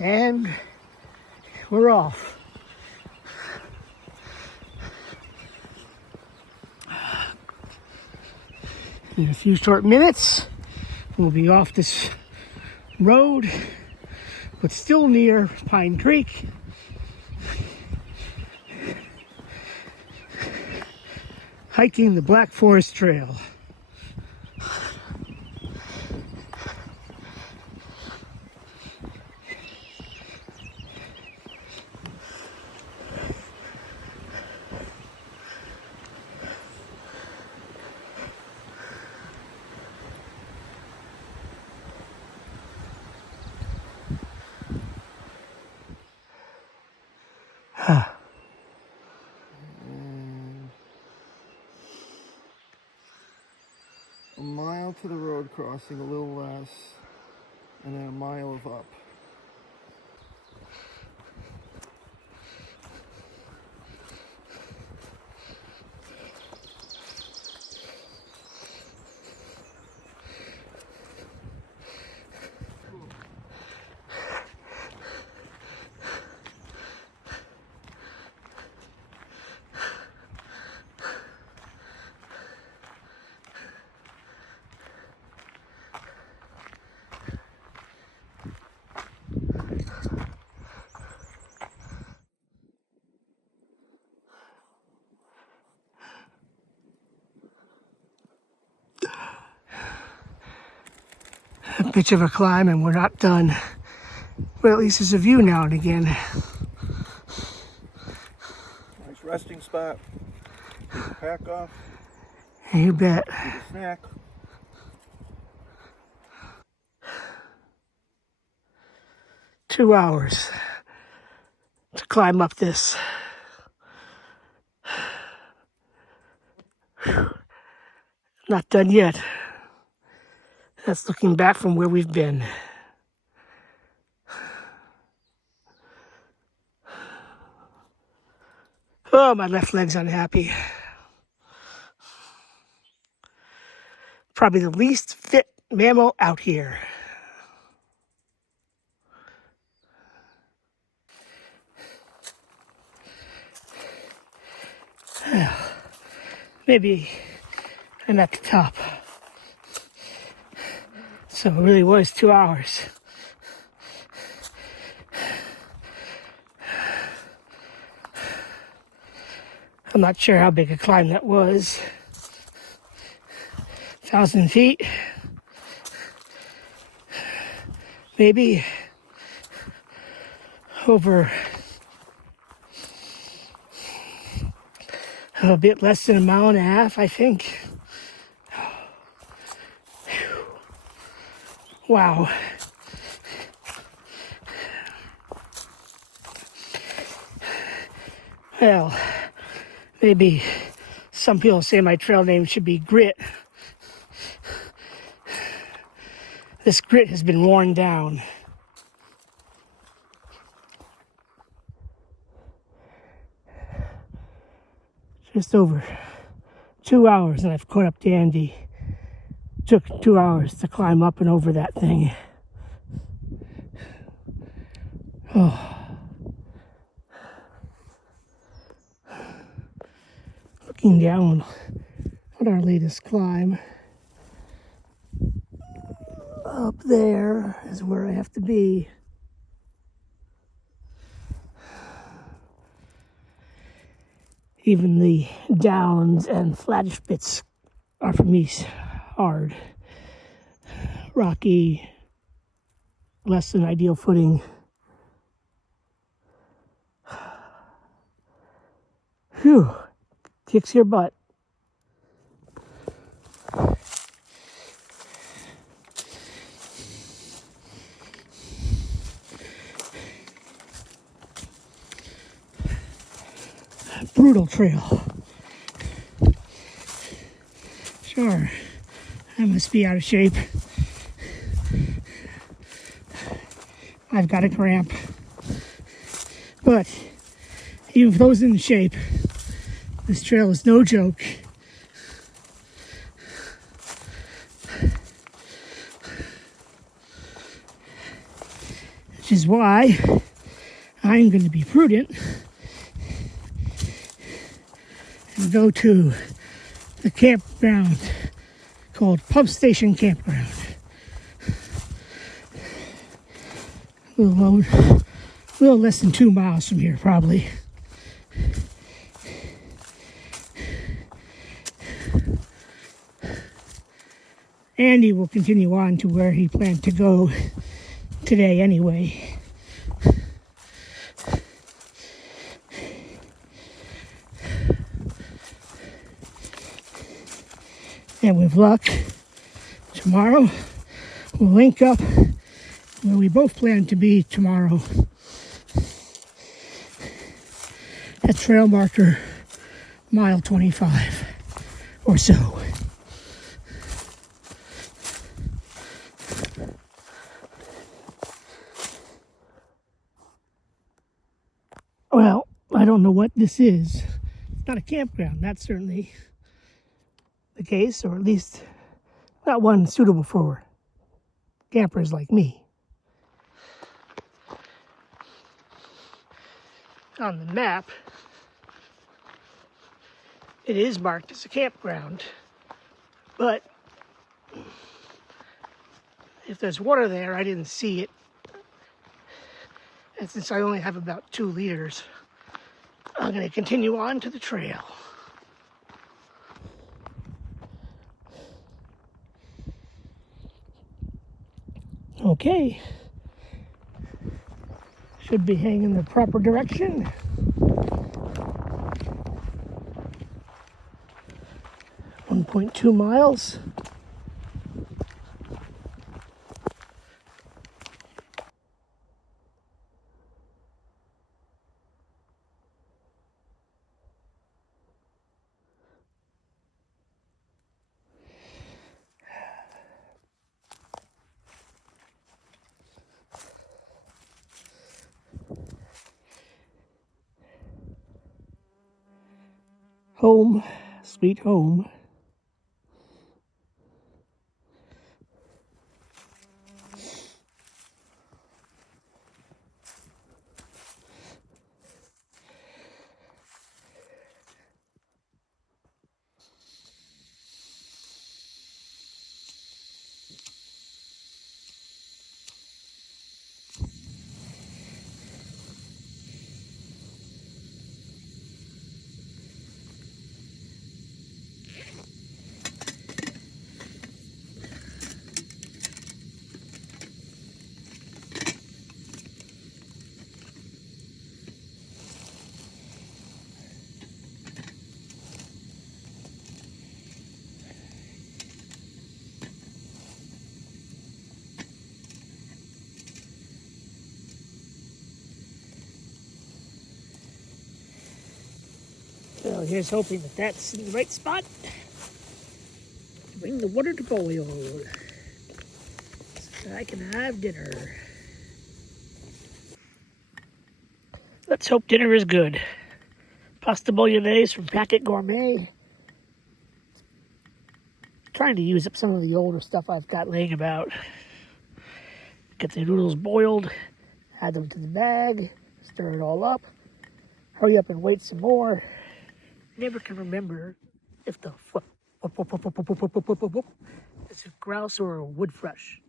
And we're off. In a few short minutes, we'll be off this road, but still near Pine Creek. Hiking the Black Forest Trail. A mile to the road crossing, a little less, and then a mile of up. A bitch of a climb, and we're not done. But at least there's a view now and again. Nice resting spot. Take the pack off. You bet. Get a snack. Two hours to climb up this. Whew. Not done yet. That's looking back from where we've been. Oh, my left leg's unhappy. Probably the least fit mammal out here. Maybe I'm at the top. So it really was 2 hours. I'm not sure how big a climb that was. 1,000 feet. Maybe over a bit less than a mile and a half, I think. Wow. Well, maybe some people say my trail name should be Grit. This grit has been worn down. Just over 2 hours, and I've caught up to Andy. Took 2 hours to climb up and over that thing. Oh. Looking down at our latest climb. Up there is where I have to be. Even the downs and flattish bits are for me hard. Rocky, less than ideal footing. Whew, kicks your butt. Brutal trail. Sure, I must be out of shape. I've got a cramp. But even for those in shape, this trail is no joke. which is why I'm going to be prudent and go to the campground called Pump Station Campground. A little less than 2 miles from here, probably. Andy will continue on to where he planned to go today anyway. And with luck, tomorrow we'll link up where we both plan to be tomorrow. At trail marker mile 25 or so. Well, I don't know what this is. It's not a campground, that's certainly the case, or at least not one suitable for campers like me. On the map, it is marked as a campground, but if there's water there, I didn't see it. And since I only have about 2 liters, I'm going to continue on to the trail. Okay. Should be heading in the proper direction. .2 miles. Home, sweet home. So here's hoping that that's in the right spot. Bring the water to boil so that I can have dinner. Let's hope dinner is good. Pasta bolognese from Packet Gourmet. Trying to use up some of the older stuff I've got laying about. Get the noodles boiled, add them to the bag, stir it all up, hurry up and wait some more. Never can remember if the is a grouse or a wood thrush.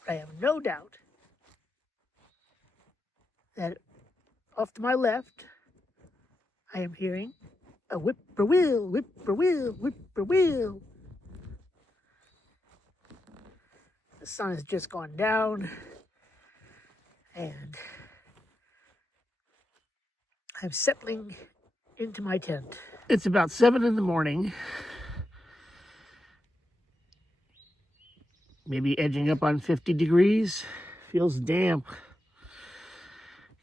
But I have no doubt that off to my left, I am hearing a whippoorwill, whippoorwill, whippoorwill. The sun has just gone down, and I'm settling into my tent. It's about 7 in the morning. Maybe edging up on 50 degrees. Feels damp.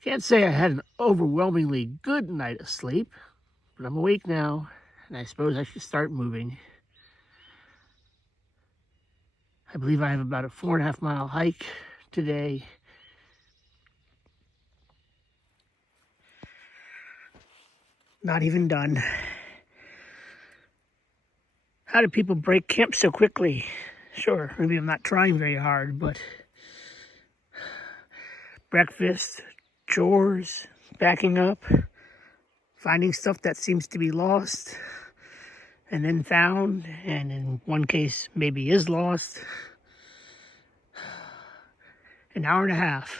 Can't say I had an overwhelmingly good night of sleep, but I'm awake now, and I suppose I should start moving. I believe I have about a 4.5 mile hike today. Not even done. How do people break camp so quickly? Sure, maybe I'm not trying very hard, but breakfast, chores, backing up, finding stuff that seems to be lost and then found, and in one case maybe is lost. An hour and a half.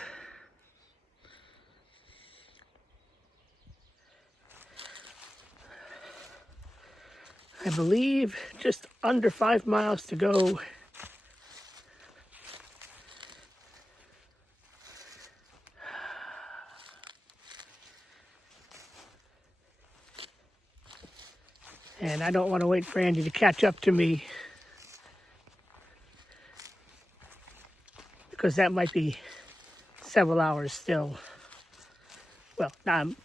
I believe just under 5 miles to go. And I don't want to wait for Andy to catch up to me, because that might be several hours still. Well,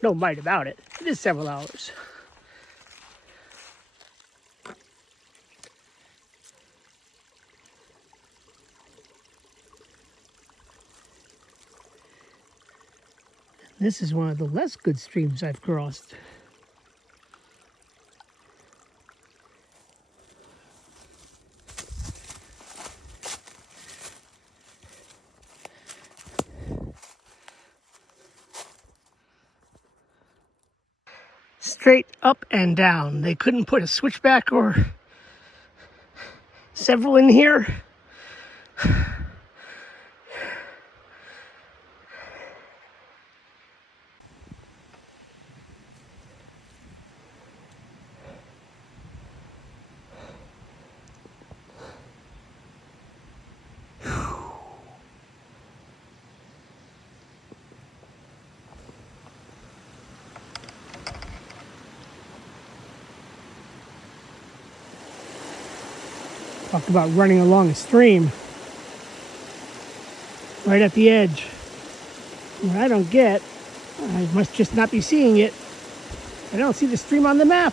no might about it. It is several hours. This is one of the less good streams I've crossed. Straight up and down. They couldn't put a switchback or several in here. Talk about running along a stream right at the edge. What I don't get, I must just not be seeing it. I don't see the stream on the map.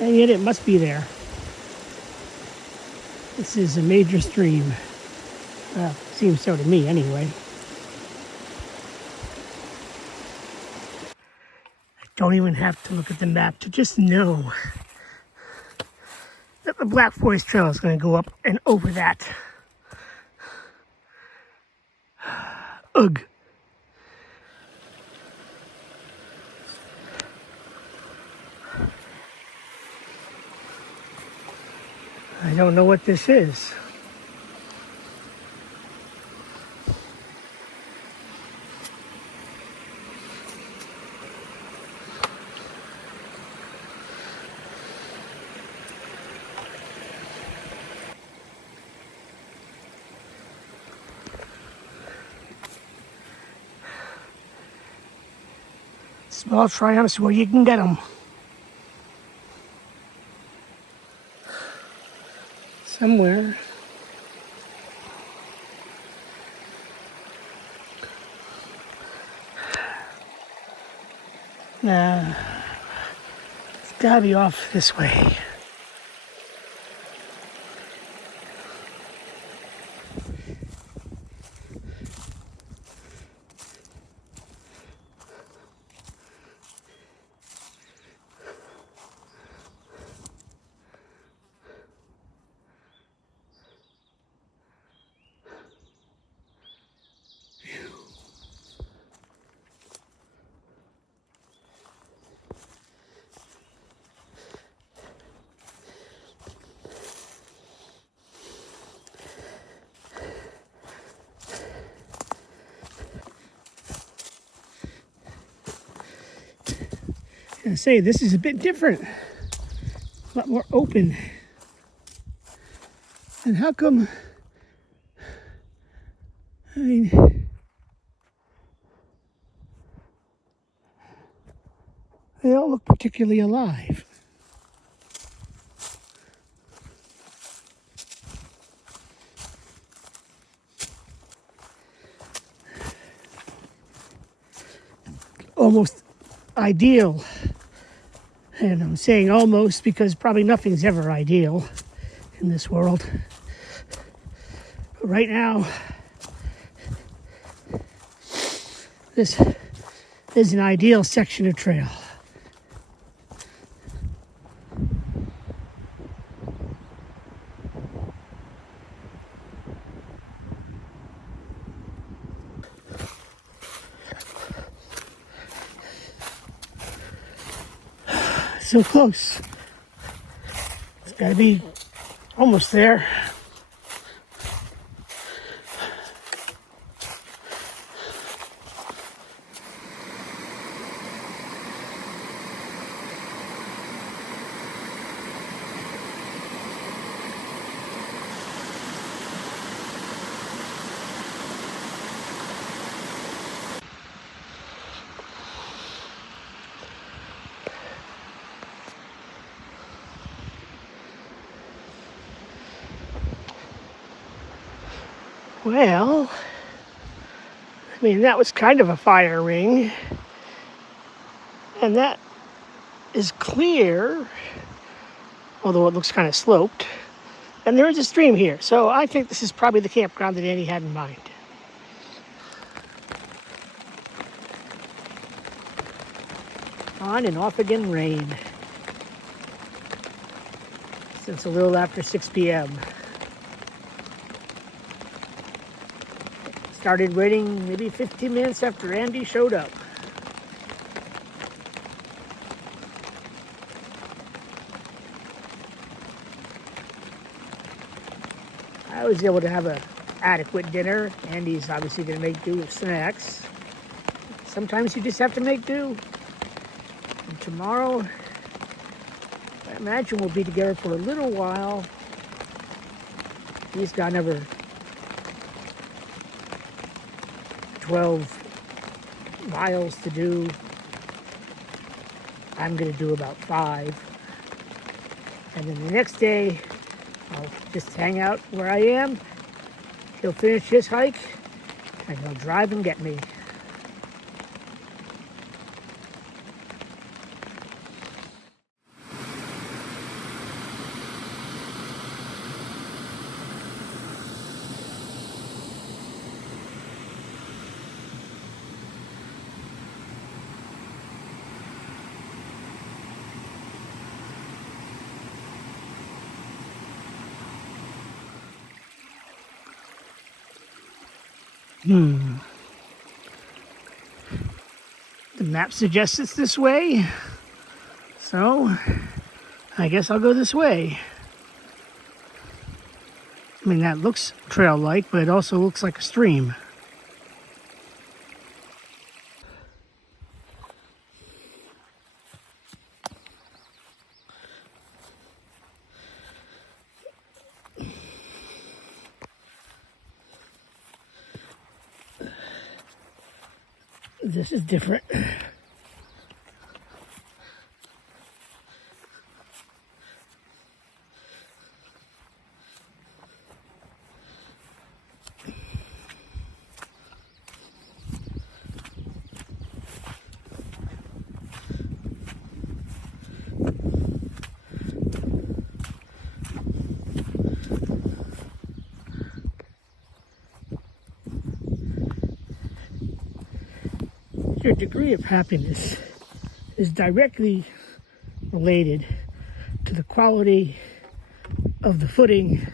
And yet it must be there. This is a major stream. Well, seems so to me anyway. Don't even have to look at the map to just know that the Black Forest Trail is going to go up and over that. Ugh. I don't know what this is. Small triumphs where you can get them. Somewhere. Nah, it's gotta be off this way. I say this is a bit different, a lot more open. And how come? I mean, they don't look particularly alive. Almost ideal. And I'm saying almost because probably nothing's ever ideal in this world. But right now, this is an ideal section of trail. So close. It's gotta be almost there. Well, I mean, that was kind of a fire ring. And that is clear, although it looks kind of sloped. And there is a stream here, so I think this is probably the campground that Andy had in mind. On and off again rain. Since a little after 6 p.m. Started raining maybe 15 minutes after Andy showed up. I was able to have an adequate dinner. Andy's obviously going to make do with snacks. Sometimes you just have to make do. And tomorrow, I imagine we'll be together for a little while. He's got another 12 miles to do. I'm going to do about 5. And then the next day, I'll just hang out where I am. He'll finish his hike, and he'll drive and get me. The map suggests it's this way, so I guess I'll go this way. I mean, that looks trail-like, but it also looks like a stream. This is different. Your degree of happiness is directly related to the quality of the footing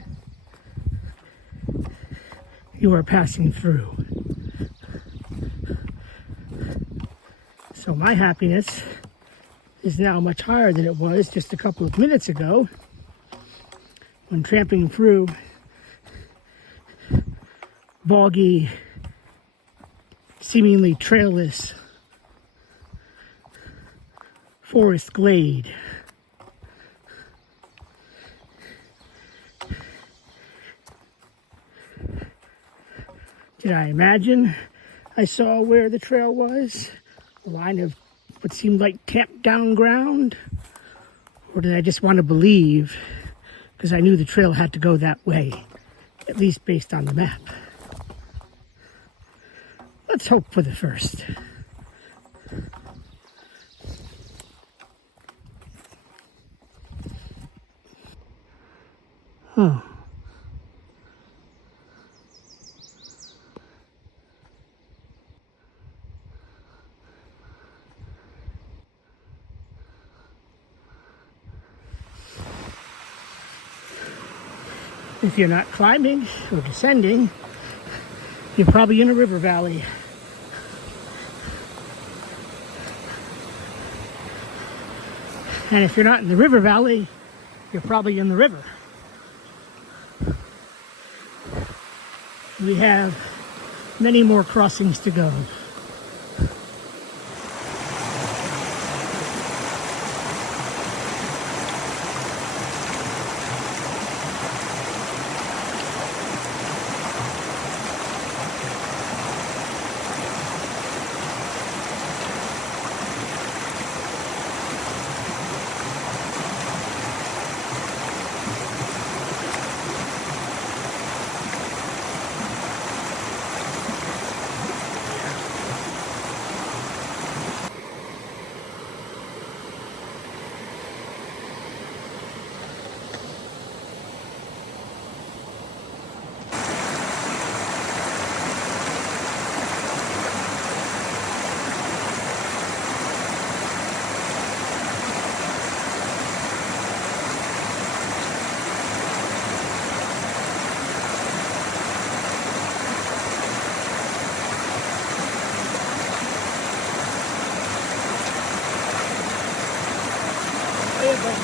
you are passing through. So my happiness is now much higher than it was just a couple of minutes ago when tramping through boggy, seemingly trailless forest glade. Did I imagine I saw where the trail was? A line of what seemed like camped down ground? Or did I just want to believe because I knew the trail had to go that way, at least based on the map? Let's hope for the first. Huh. If you're not climbing or descending, you're probably in a river valley. And if you're not in the river valley, you're probably in the river. We have many more crossings to go.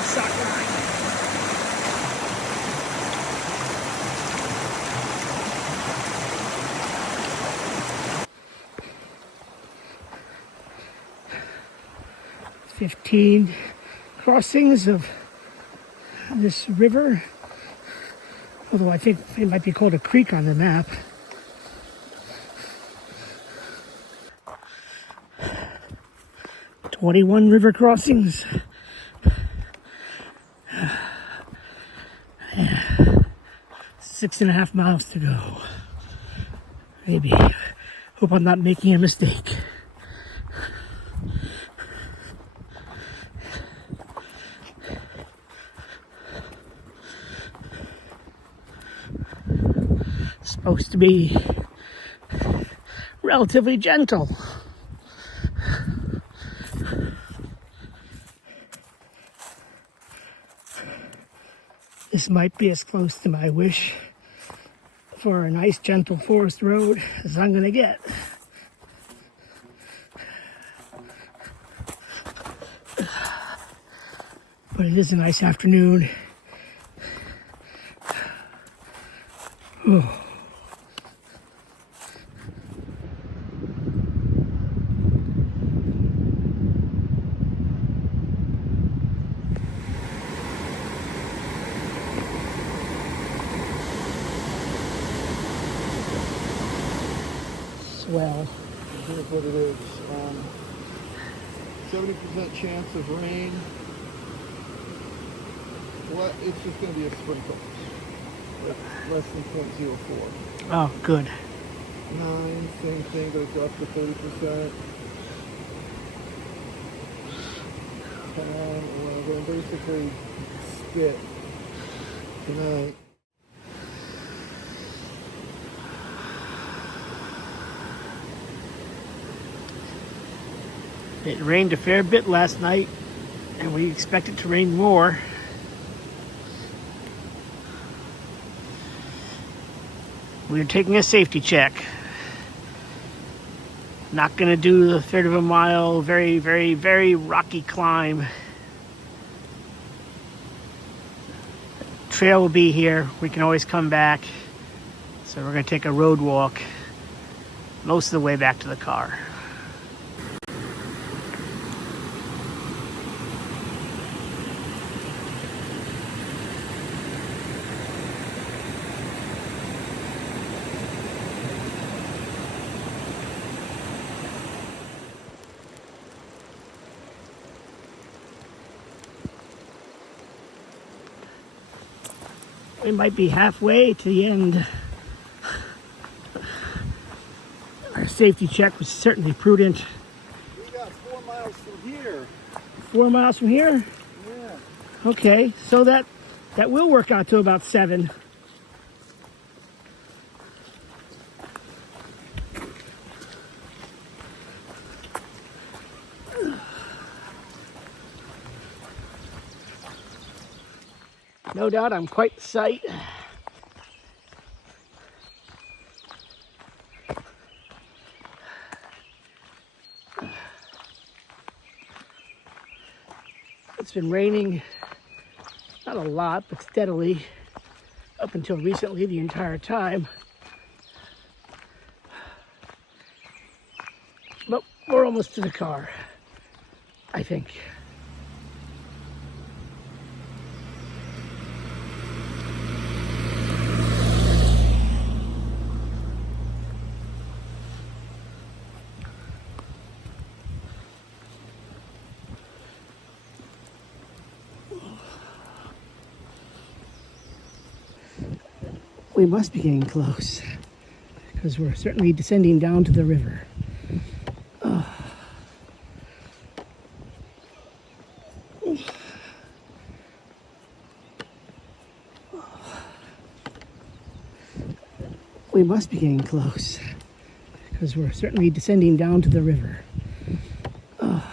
Sock line. "15 crossings of this river," although I think it might be called a creek on the map. "21 river crossings." 6.5 miles to go. Maybe. Hope I'm not making a mistake. Supposed to be relatively gentle. This might be as close to my wish for a nice, gentle forest road as I'm gonna get. But it is a nice afternoon. Oh. Swell. Here's what it is. 70% chance of rain. Well, it's just going to be a sprinkle. Less than 0.04. Oh, good. 9, same thing, goes up to 30%. 10, we're going to basically skip tonight. It rained a fair bit last night, and we expect it to rain more. We're taking a safety check. Not going to do the third of a mile, very, very, very rocky climb. Trail will be here. We can always come back. So we're going to take a road walk most of the way back to the car. We might be halfway to the end. Our safety check was certainly prudent. We got 4 miles from here. 4 miles from here? Yeah. Okay, so that will work out to about 7. No doubt I'm quite the sight. It's been raining, not a lot, but steadily, up until recently, the entire time. But we're almost to the car, I think. We must be getting close, because we're certainly descending down to the river. We must be getting close, because we're certainly descending down to the river. Oh.